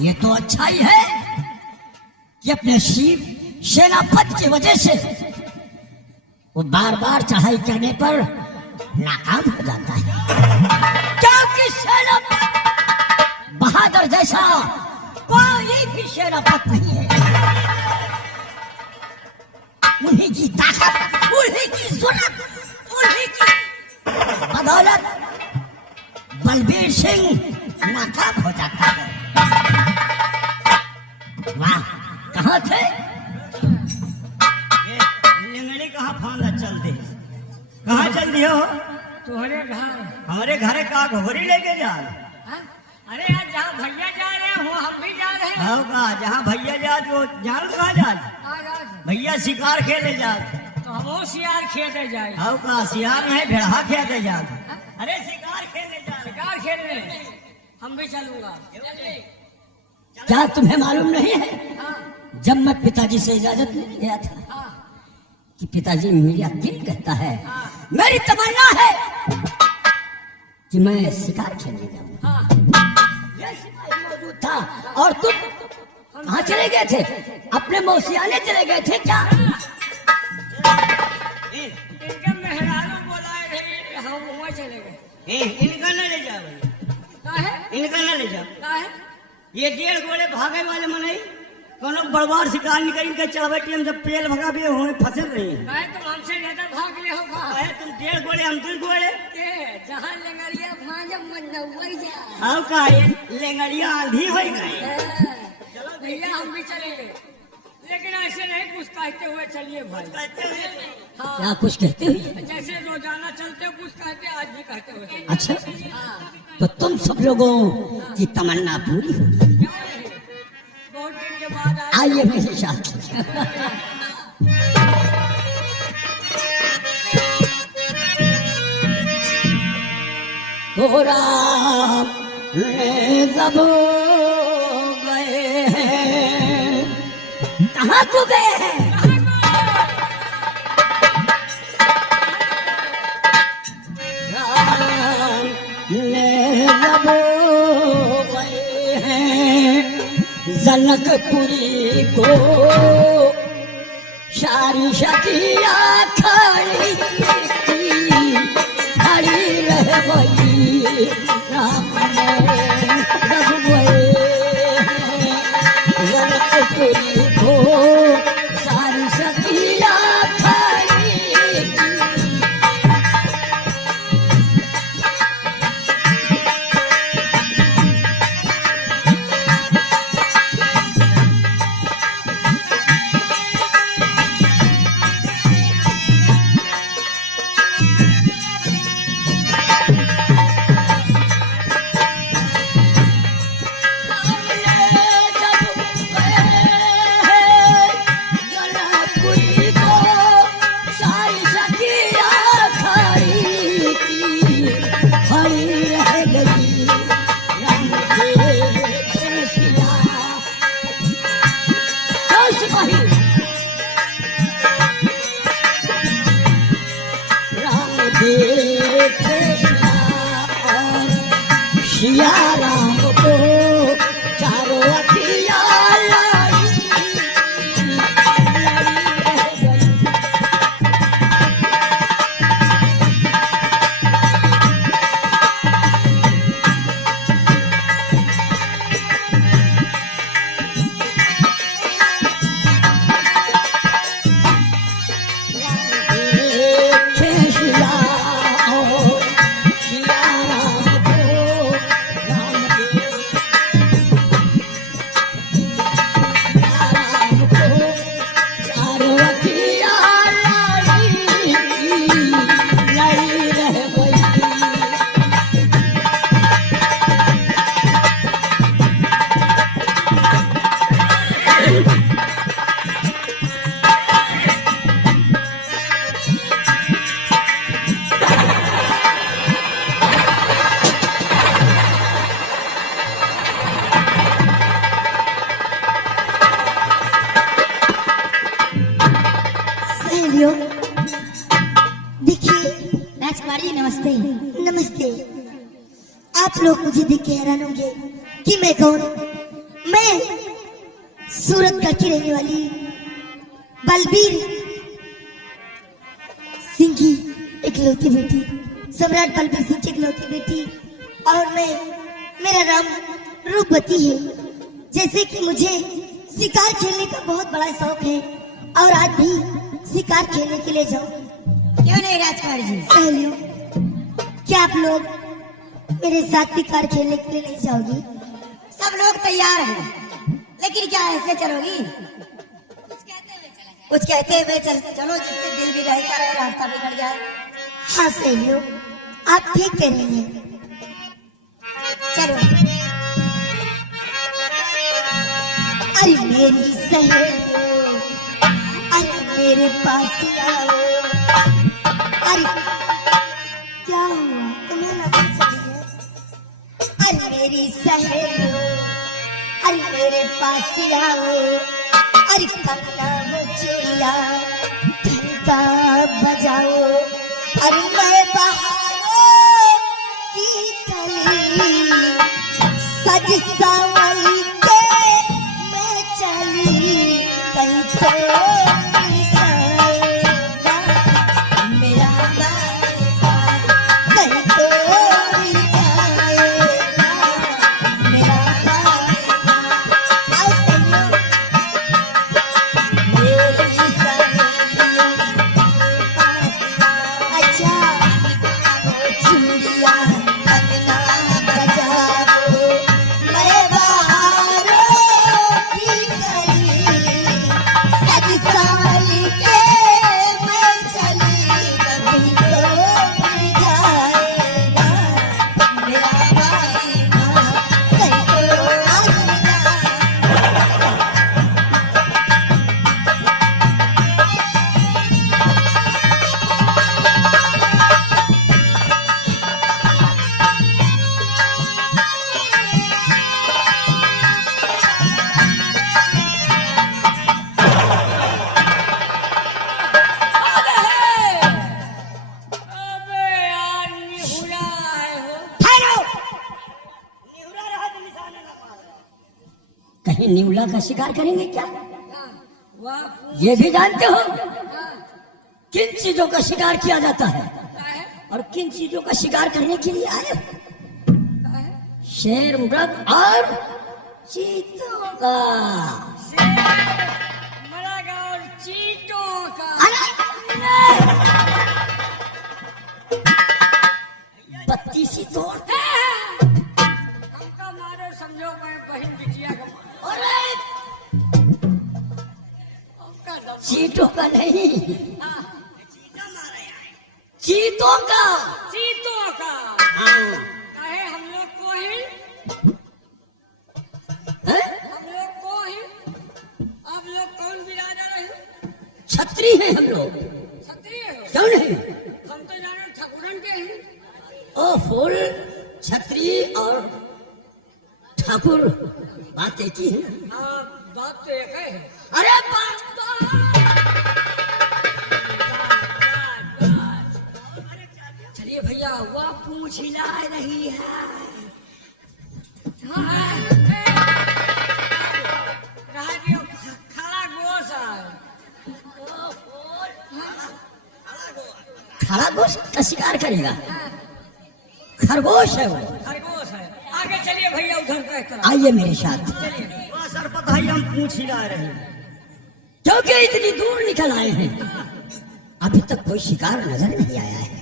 ये तो अच्छा ही है कि अपने शिव सेनापति की वजह से वो बार बार चढ़ाई करने पर नाकाम हो जाता है, क्योंकि सेनापति बहादुर जैसा कोई भी सेनापति नहीं है। उन्हीं की ताकत, उन्हीं की जुर्रत, उन्हीं की बदौलत बलबीर सिंह नाकाम हो जाता है। वाह, कहाँ थे? लिंगड़ी कहाँ फांदा चल दे? कहाँ चल दियो? तुम्हारे घर। हमारे घर का घोरी लेके जा। अरे यार, जहाँ भैया जा रहे हो हम भी जा रहे हैं। हाँ का जहाँ भैया जा तो जान कहाँ जा? भैया शिकार खेले जा। तो हम शिकार खेलने जाए। हाँ का शिकार नहीं भेड़ा खेलते जा। अरे शिकार खेलने जा। शिकार खेलने हम भी चलूंगा। क्या तुम्हें मालूम नहीं है? जब मैं पिताजी से इजाजत लेने गया था कि पिताजी मेरा दिल कहता है, मेरी तमन्ना है कि मैं शिकार खेलने जाऊं। यह सिपाही मौजूद था और तुम कहाँ चले गए थे? अपने मौसियाने चले गए थे क्या? इनके मेहरारू बोलाए थे, हम वहाँ चले गए। इनका न ले जा भैया, इनका न ले जा। ये 1.5 घोड़े भागे वाले मनई कोनो बड़बार शिकार निकल के चढ़ावे टीम से पेल भगा भी होने फसल रही है। तुम हमसे ज्यादा भाग ले होगा। तुम 1.5 घोड़े हम 2 घोड़े। जहाँ लंगड़िया भांज मन जा। आओ का लेंगड़िया आंधी हो गई। चलो भैया हम भी चलेंगे, लेकिन ऐसे नहीं कुछ कहते हुए चलिए भाई। क्या कुछ कहते हुए? जैसे रोजाना चलते हो कुछ कहते, आज भी कहते हुए। अच्छा, तो तुम सब लोगों की तमन्ना पूरी होगी। बहुत दिन के बाद आइए मेरे साथ। तो राम जब गए हैं, कहाँ को गए हैं? राम जब गए हैं जनकपुरी को, सारी सखिया खड़ी खड़ी रह गई। राम जब गए हैं जनकपुरी को, सारी सखिया खड़ी। सिया राम को चारों अखिया नमस्ते। नमस्ते। आप लोग मुझे देख के हैरान होंगे कि मैं कौन? मैं सूरतगढ़ की रहने वाली बलबीर सिंह की इकलौती बेटी, सम्राट बलबीर सिंह की इकलौती बेटी, और मेरा नाम रूपवती है। जैसे कि मुझे शिकार खेलने का बहुत बड़ा शौक है और आज भी शिकार खेलने के लिए जाऊँ। क्यों नहीं राजकुमारी जी? सहेलियों, क्या आप लोग मेरे साथ शिकार खेलने के लिए नहीं जाओगी? सब लोग तैयार हैं, लेकिन क्या ऐसे चलोगी? कुछ कहते हुए चलो, जिससे दिल भी बहका रहे, रास्ता भी कट जाए। हाँ सहेलियों, आप ठीक कह रही हैं। चलो। अरे मेरी सहेलियों, अरे मेरे पास आओ। अरे क्या हुआ, तुम्हें नजर चली है? अरे मेरी सहेलियों, अरे मेरे पास आओ। अरे कंगना वो चूड़िया घंटा बजाओ। अरे मैं बहारों की कली सज संवल के मैं चली, कहीं तो मिल जाएगा मेरा वादा, कहीं तो मिल जाएगा मेरा वादा। आओ सहेलियों, मेरी सहेलियों, अच्छा वो चूड़िया कंगना बजाओ। मैं बहारों की कली सज संवल के मैं चली, कहीं तो मिल जाएगा मेरा वादा, कहीं तो मिल जाएगा। अबे यार निहुरा आए हो। ठहरो, निहुरा रहा तो निशाना ना पाओ। कहीं न्यूला का शिकार करेंगे क्या? हाँ, वाह ये भी जानते हो हाँ, किन चीजों का शिकार किया जाता है का है और किन चीजों का शिकार करने के लिए आए हो? का है शेर, मृग और चीतों का। शेर, मृग और चीतों का। अरे, बत्ती सी तोड़ दे। हमका मारो, समझो मैं बहन बिटिया का मारो। अरे, हमका दम। चीतों का नहीं, हाँ, चीतों का। चीतों का। हाँ, काहे हम लोग को ही, हैं? हम लोग को ही। आप लोग कौन बिरादर है? छत्री हैं हम लोग, क्षत्रिय हो? क्यों नहीं? हम तो जाने ठाकुरन के हैं। ओ फुल छत्री और ठाकुर बात एक ही है ना? हाँ, बात तो एक है। अरे बात चलिए भैया, वह पूछ हिला रही है। रहा दियो, खड़ा गोश है। खड़ा गोश्त का शिकार करेगा? खरगोश है वो। खरगोश है। आगे चलिए भैया, उधर का तरफ आइए मेरे साथ, चलिए। वह सरपत भाई हम पूछ हिला रहे हैं। क्योंकि इतनी दूर निकल आए हैं, अभी तक कोई शिकार नजर नहीं आया है।